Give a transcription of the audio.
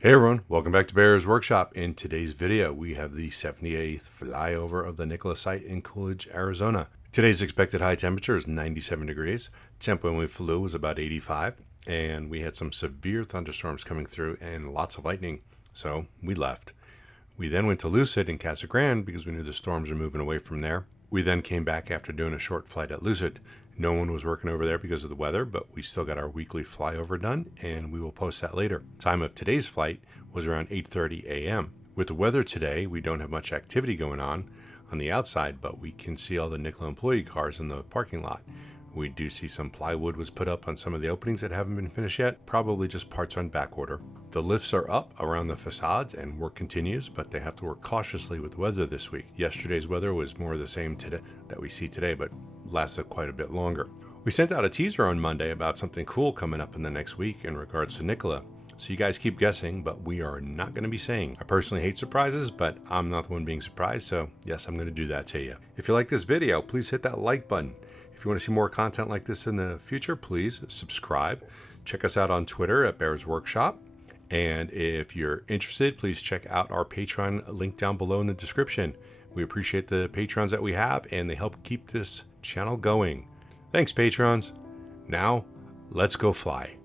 Hey everyone, welcome back to Bear's Workshop. In today's video, we have the 78th flyover of the Nikola site in Coolidge, Arizona. Today's expected high temperature is 97 degrees. Temp when we flew was about 85, and we had some severe thunderstorms coming through and lots of lightning, so we left. We then went to Lucid in Casa Grande because we knew the storms were moving away from there. We then came back after doing a short flight at Lucid. No one was working over there because of the weather, but we still got our weekly flyover done, and we will post that later. Time of today's flight was around 8:30 a.m. With the weather today, we don't have much activity going on the outside, but we can see all the Nikola employee cars in the parking lot. We do see some plywood was put up on some of the openings that haven't been finished yet, probably just parts on back order. The lifts are up around the facades and work continues, but they have to work cautiously with weather this week. Yesterday's weather was more the same today that we see today, but lasted quite a bit longer. We sent out a teaser on Monday about something cool coming up in the next week in regards to Nikola. So you guys keep guessing, but we are not going to be saying. I personally hate surprises, but I'm not the one being surprised, so yes, I'm going to do that to you. If you like this video, please hit that like button. If you want to see more content like this in the future, please subscribe. Check us out on Twitter at Bear's Workshop. And if you're interested, please check out our Patreon link down below in the description. We appreciate the patrons that we have, and they help keep this channel going. Thanks, patrons. Now, let's go fly.